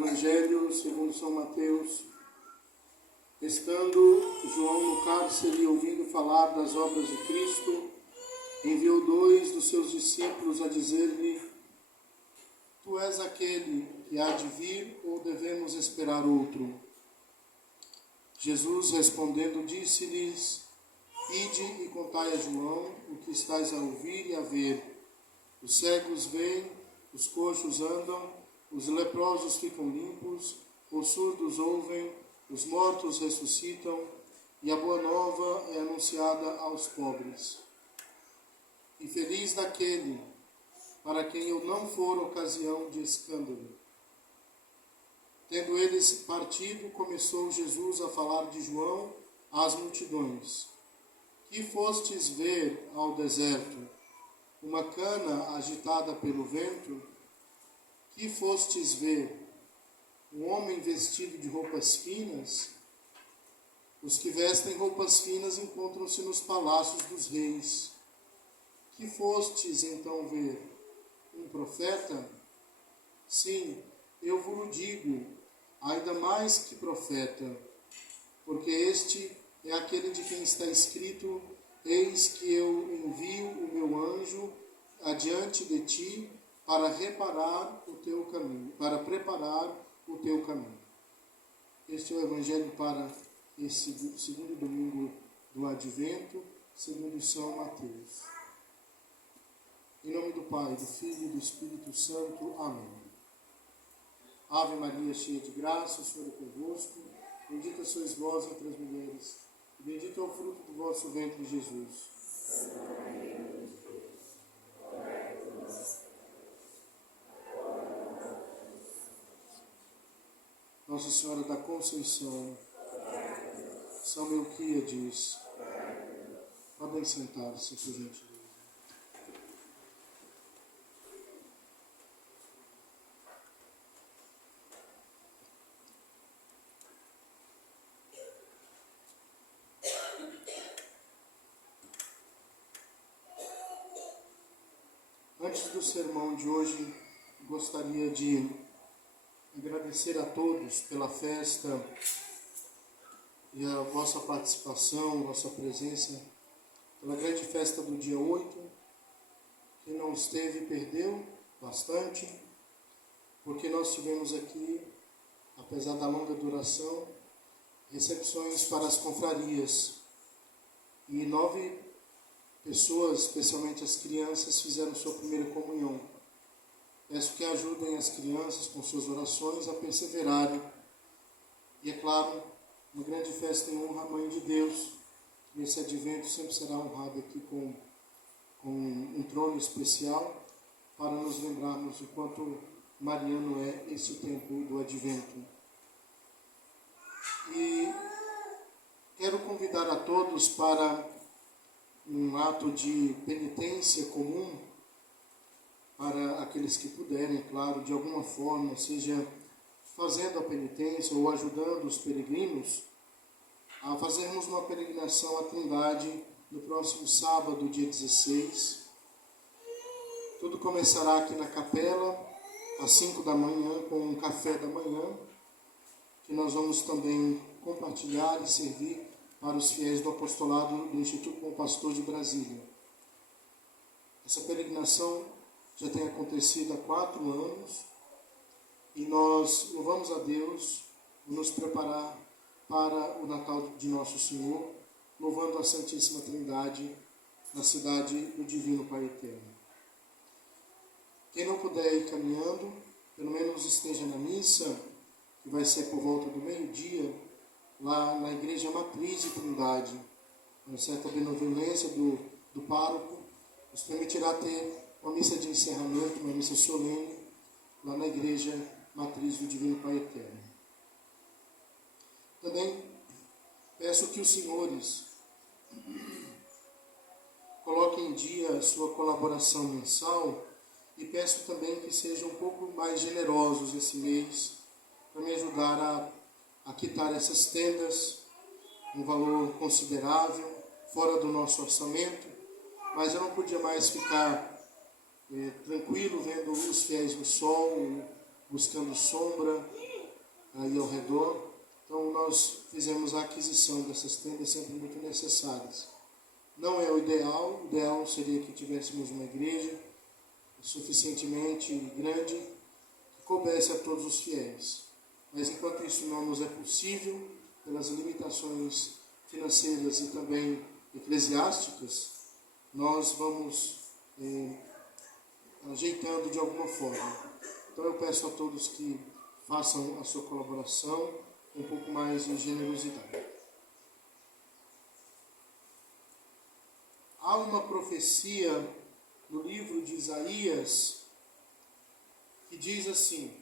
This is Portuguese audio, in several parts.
Evangelho segundo São Mateus. Estando João no cárcere e ouvindo falar das obras de Cristo, enviou 2 dos seus discípulos a dizer-lhe: Tu és aquele que há de vir ou devemos esperar outro? Jesus respondendo disse-lhes: Ide e contai a João o que estáis a ouvir e a ver. Os cegos veem, os coxos andam, os leprosos ficam limpos, os surdos ouvem, os mortos ressuscitam, e a boa nova é anunciada aos pobres. E feliz daquele para quem eu não for ocasião de escândalo. Tendo eles partido, começou Jesus a falar de João às multidões. Que fostes ver ao deserto? Uma cana agitada pelo vento? Que fostes ver? Um homem vestido de roupas finas? Os que vestem roupas finas encontram-se nos palácios dos reis. Que fostes então ver? Um profeta? Sim, eu vos digo, ainda mais que profeta, porque este é aquele de quem está escrito: Eis que eu envio o meu anjo adiante de ti para preparar o teu caminho. Este é o Evangelho para esse segundo domingo do Advento, segundo São Mateus. Em nome do Pai, do Filho e do Espírito Santo. Amém. Ave Maria, cheia de graça, o Senhor é convosco. Bendita sois vós entre as mulheres, e bendito é o fruto do vosso ventre, Jesus. Nossa Senhora da Conceição, São Melquíades, podem sentar-se, por gentileza. Antes do sermão de hoje, gostaria de agradecer a todos pela festa e a vossa participação, vossa presença, pela grande festa do dia 8. Quem não esteve, perdeu bastante, porque nós tivemos aqui, apesar da longa duração, recepções para as confrarias. E 9 pessoas, especialmente as crianças, fizeram sua primeira comunhão. Peço que ajudem as crianças com suas orações a perseverarem. E é claro, uma grande festa em honra à Mãe de Deus. E esse advento sempre será honrado aqui com um trono especial, para nos lembrarmos o quanto mariano é esse tempo do advento. E quero convidar a todos para um ato de penitência comum, para aqueles que puderem, claro, de alguma forma, seja fazendo a penitência ou ajudando os peregrinos, a fazermos uma peregrinação à Trindade no próximo sábado, dia 16. Tudo começará aqui na capela, às 5 da manhã, com um café da manhã, que nós vamos também compartilhar e servir para os fiéis do apostolado do Instituto Bom Pastor de Brasília. Essa peregrinação já tem acontecido há 4 anos e nós louvamos a Deus por nos preparar para o Natal de Nosso Senhor, louvando a Santíssima Trindade na cidade do Divino Pai Eterno. Quem não puder ir caminhando, pelo menos esteja na missa, que vai ser por volta do meio-dia, lá na Igreja Matriz de Trindade. Uma certa benevolência do pároco nos permitirá ter uma missa de encerramento, uma missa solene, lá na Igreja Matriz do Divino Pai Eterno. Também peço que os senhores coloquem em dia a sua colaboração mensal e peço também que sejam um pouco mais generosos esse mês para me ajudar a quitar essas tendas, um valor considerável, fora do nosso orçamento, mas eu não podia mais ficar tranquilo vendo os fiéis no sol, buscando sombra, aí ao redor. Então nós fizemos a aquisição dessas tendas sempre muito necessárias. Não é o ideal seria que tivéssemos uma igreja suficientemente grande que coubesse a todos os fiéis. Mas enquanto isso não nos é possível, pelas limitações financeiras e também eclesiásticas, nós vamos ajeitando de alguma forma. Então eu peço a todos que façam a sua colaboração com um pouco mais de generosidade. Há uma profecia no livro de Isaías que diz assim: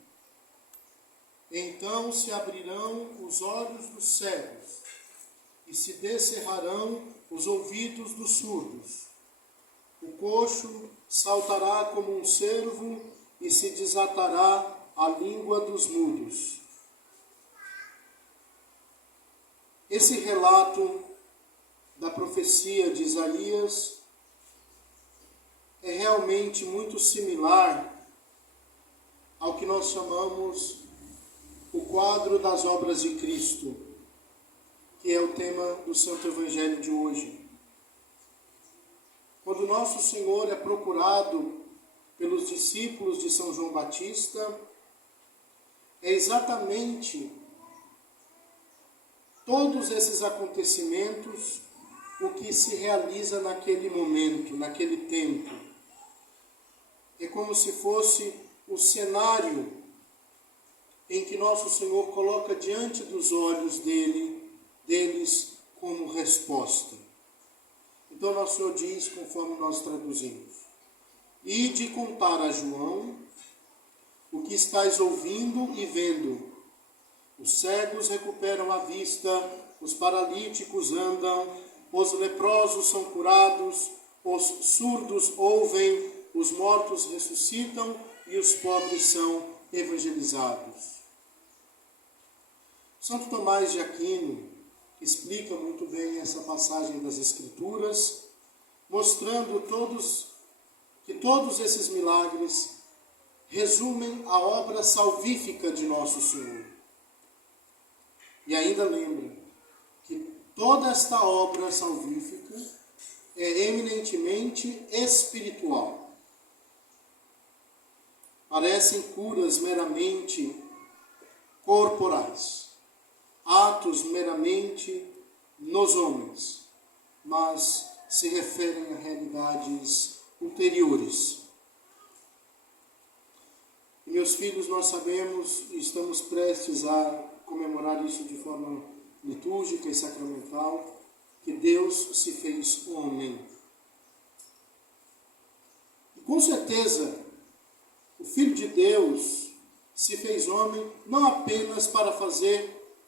então se abrirão os olhos dos cegos e se descerrarão os ouvidos dos surdos. O coxo saltará como um cervo e se desatará a língua dos mudos. Esse relato da profecia de Isaías é realmente muito similar ao que nós chamamos o quadro das obras de Cristo, que é o tema do Santo Evangelho de hoje. Quando nosso Senhor é procurado pelos discípulos de São João Batista, é exatamente todos esses acontecimentos o que se realiza naquele momento, naquele tempo. É como se fosse o cenário em que nosso Senhor coloca diante dos olhos deles como resposta. Então nosso Senhor diz, conforme nós traduzimos: ide contar a João o que estáis ouvindo e vendo. Os cegos recuperam a vista, os paralíticos andam, os leprosos são curados, os surdos ouvem, os mortos ressuscitam e os pobres são evangelizados. Santo Tomás de Aquino explica muito bem essa passagem das Escrituras, mostrando que todos esses milagres resumem a obra salvífica de nosso Senhor. E ainda lembra que toda esta obra salvífica é eminentemente espiritual. Parecem curas meramente corporais, atos meramente nos homens, mas se referem a realidades ulteriores. E, meus filhos, nós sabemos e estamos prestes a comemorar isso de forma litúrgica e sacramental, que Deus se fez homem. E com certeza, o Filho de Deus se fez homem não apenas para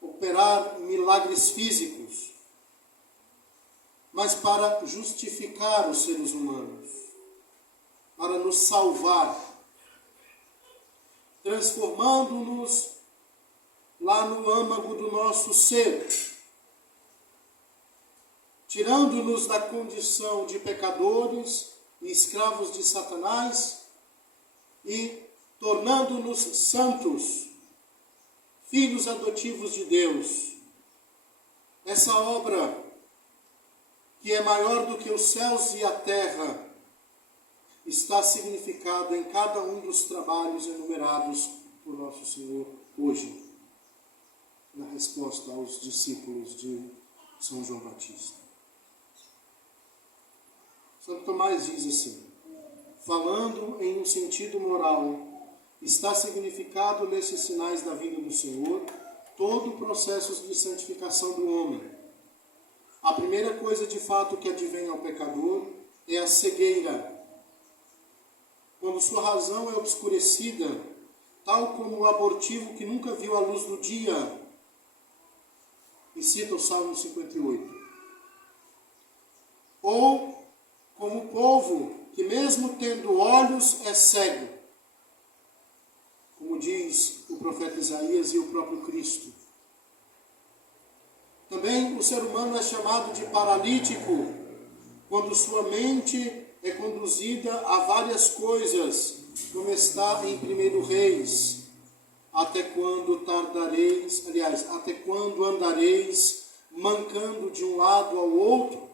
operar milagres físicos, mas para justificar os seres humanos, para nos salvar, transformando-nos lá no âmago do nosso ser, tirando-nos da condição de pecadores e escravos de Satanás e tornando-nos santos, filhos adotivos de Deus. Essa obra, que é maior do que os céus e a terra, está significada em cada um dos trabalhos enumerados por nosso Senhor hoje, na resposta aos discípulos de São João Batista. Santo Tomás diz assim: falando em um sentido moral, está significado nesses sinais da vinda do Senhor todo o processo de santificação do homem. A primeira coisa de fato que advém ao pecador é a cegueira, quando sua razão é obscurecida, tal como o abortivo que nunca viu a luz do dia. E cita o Salmo 58. Ou como o povo que mesmo tendo olhos é cego, como diz o profeta Isaías e o próprio Cristo. Também o ser humano é chamado de paralítico, quando sua mente é conduzida a várias coisas, como está em 1 Reis. Até quando tardareis, aliás, até quando andareis mancando de um lado ao outro?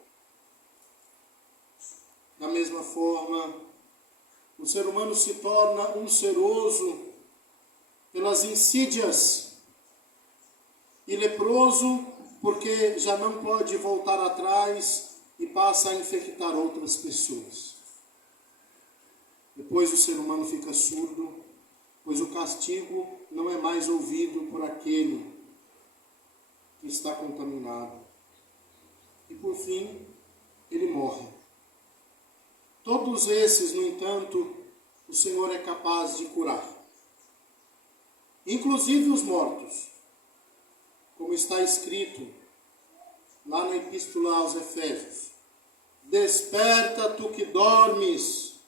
Da mesma forma, o ser humano se torna ulceroso pelas insídias e leproso porque já não pode voltar atrás e passa a infectar outras pessoas. Depois o ser humano fica surdo, pois o castigo não é mais ouvido por aquele que está contaminado. E por fim, ele morre. Todos esses, no entanto, o Senhor é capaz de curar. Inclusive os mortos, como está escrito lá na Epístola aos Efésios. Desperta, tu que dormes,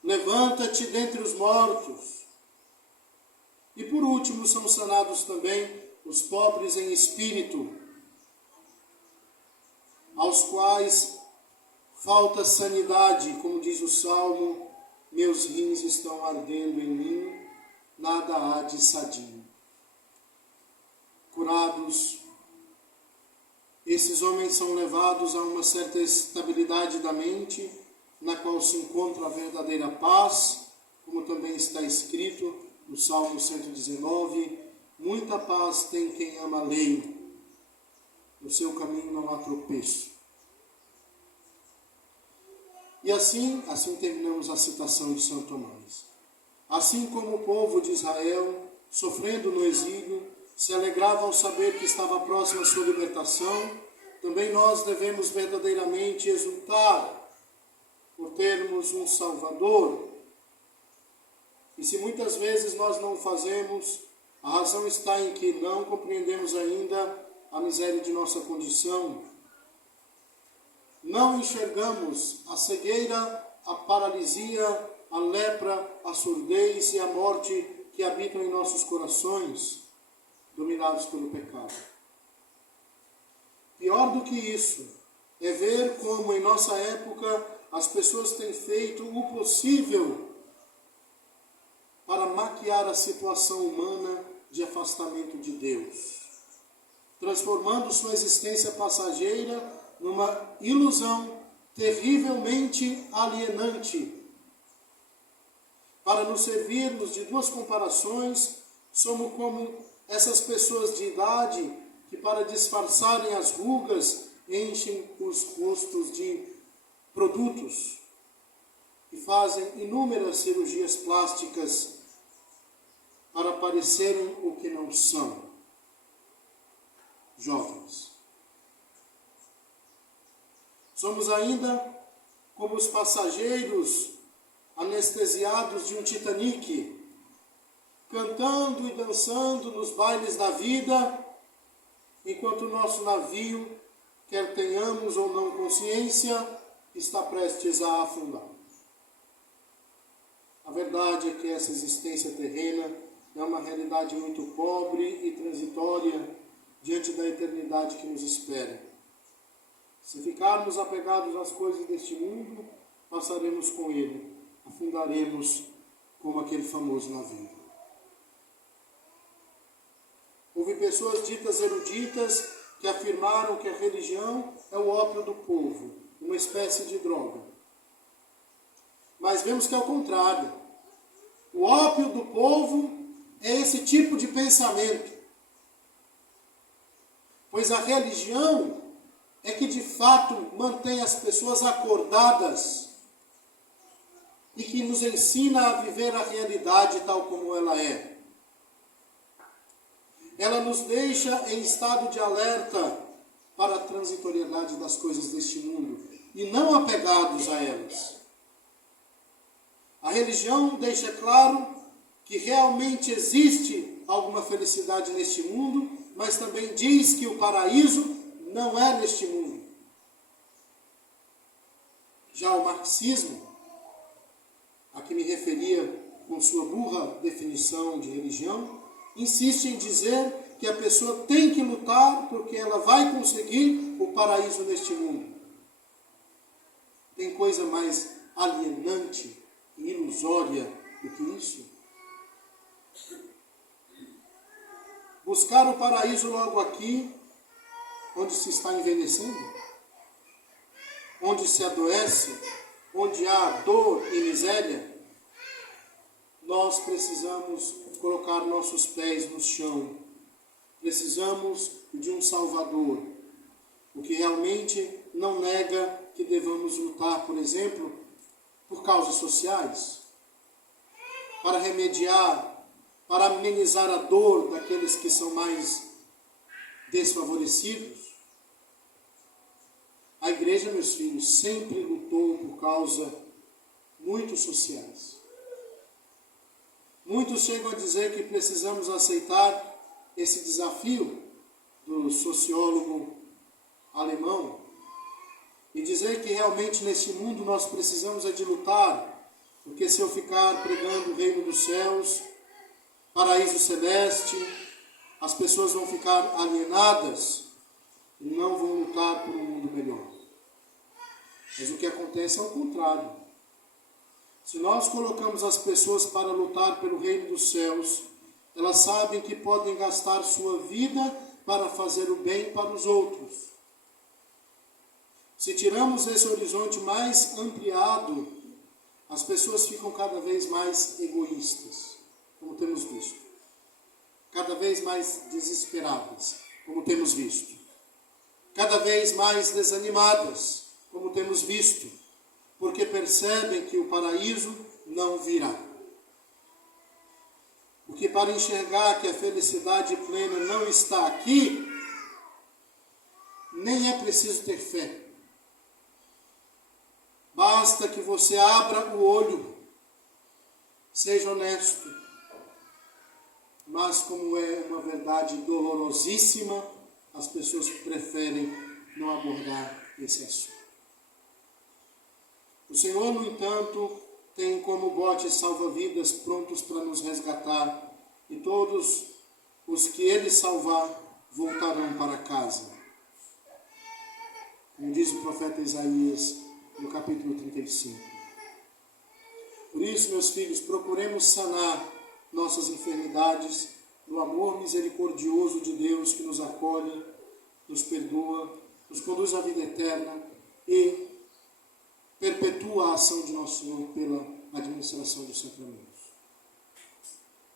levanta-te dentre os mortos. E por último, são sanados também os pobres em espírito, aos quais falta sanidade, como diz o Salmo, meus rins estão ardendo em mim, nada há de sadio. Curados, esses homens são levados a uma certa estabilidade da mente, na qual se encontra a verdadeira paz, como também está escrito no Salmo 119, muita paz tem quem ama a lei, no seu caminho não há tropeço. E assim terminamos a citação de São Tomás. Assim como o povo de Israel, sofrendo no exílio, se alegrava ao saber que estava próxima a sua libertação, também nós devemos verdadeiramente exultar por termos um Salvador. E se muitas vezes nós não o fazemos, a razão está em que não compreendemos ainda a miséria de nossa condição. Não enxergamos a cegueira, a paralisia, a lepra, a surdez e a morte que habitam em nossos corações, dominados pelo pecado. Pior do que isso, é ver como em nossa época as pessoas têm feito o possível para maquiar a situação humana de afastamento de Deus, transformando sua existência passageira numa ilusão terrivelmente alienante. Para nos servirmos de duas comparações, somos como essas pessoas de idade que, para disfarçarem as rugas, enchem os rostos de produtos e fazem inúmeras cirurgias plásticas para parecerem o que não são. Jovens. Somos ainda como os passageiros anestesiados de um Titanic, cantando e dançando nos bailes da vida, enquanto o nosso navio, quer tenhamos ou não consciência, está prestes a afundar. A verdade é que essa existência terrena é uma realidade muito pobre e transitória diante da eternidade que nos espera. Se ficarmos apegados às coisas deste mundo, passaremos com ele, afundaremos como aquele famoso navio. Houve pessoas ditas eruditas que afirmaram que a religião é o ópio do povo, uma espécie de droga. Mas vemos que é o contrário. O ópio do povo é esse tipo de pensamento. Pois a religião é que de fato mantém as pessoas acordadas e que nos ensina a viver a realidade tal como ela é. Ela nos deixa em estado de alerta para a transitoriedade das coisas deste mundo e não apegados a elas. A religião deixa claro que realmente existe alguma felicidade neste mundo, mas também diz que o paraíso não é neste mundo. Já o marxismo, a que me referia com sua burra definição de religião, insiste em dizer que a pessoa tem que lutar porque ela vai conseguir o paraíso neste mundo. Tem coisa mais alienante e ilusória do que isso? Buscar o paraíso logo aqui, onde se está envelhecendo, onde se adoece, onde há dor e miséria, nós precisamos colocar nossos pés no chão. Precisamos de um Salvador, o que realmente não nega que devamos lutar, por exemplo, por causas sociais, para remediar, para amenizar a dor daqueles que são mais desfavorecidos. A igreja, meus filhos, sempre lutou por causas muito sociais. Muitos chegam a dizer que precisamos aceitar esse desafio do sociólogo alemão e dizer que realmente neste mundo nós precisamos de lutar, porque se eu ficar pregando o reino dos céus, paraíso celeste, as pessoas vão ficar alienadas e não vão lutar por um mundo melhor. Mas o que acontece é o contrário. Se nós colocamos as pessoas para lutar pelo reino dos céus, elas sabem que podem gastar sua vida para fazer o bem para os outros. Se tiramos esse horizonte mais ampliado, as pessoas ficam cada vez mais egoístas, como temos visto. Cada vez mais desesperadas, como temos visto. Cada vez mais desanimadas, como temos visto, porque percebem que o paraíso não virá. Porque para enxergar que a felicidade plena não está aqui, nem é preciso ter fé. Basta que você abra o olho, seja honesto. Mas como é uma verdade dolorosíssima, as pessoas preferem não abordar esse assunto. O Senhor, no entanto, tem como bote salva-vidas prontos para nos resgatar, e todos os que Ele salvar voltarão para casa. Como diz o profeta Isaías, no capítulo 35. Por isso, meus filhos, procuremos sanar nossas enfermidades no amor misericordioso de Deus que nos acolhe, nos perdoa, nos conduz à vida eterna e perpetua a ação de nosso Senhor pela administração dos sacramentos.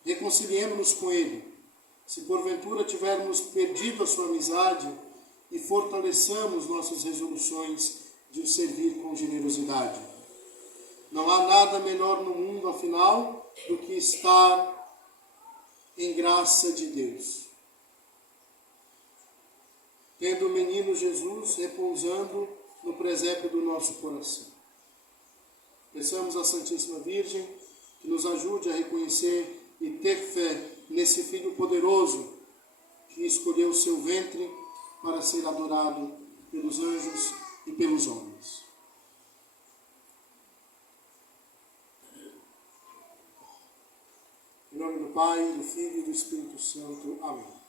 Reconciliemos-nos com Ele. Se porventura tivermos perdido a sua amizade e fortaleçamos nossas resoluções de o servir com generosidade. Não há nada melhor no mundo, afinal, do que estar em graça de Deus. Tendo o menino Jesus repousando no presépio do nosso coração. Peçamos à Santíssima Virgem que nos ajude a reconhecer e ter fé nesse Filho poderoso que escolheu o seu ventre para ser adorado pelos anjos e pelos homens. Em nome do Pai, do Filho e do Espírito Santo. Amém.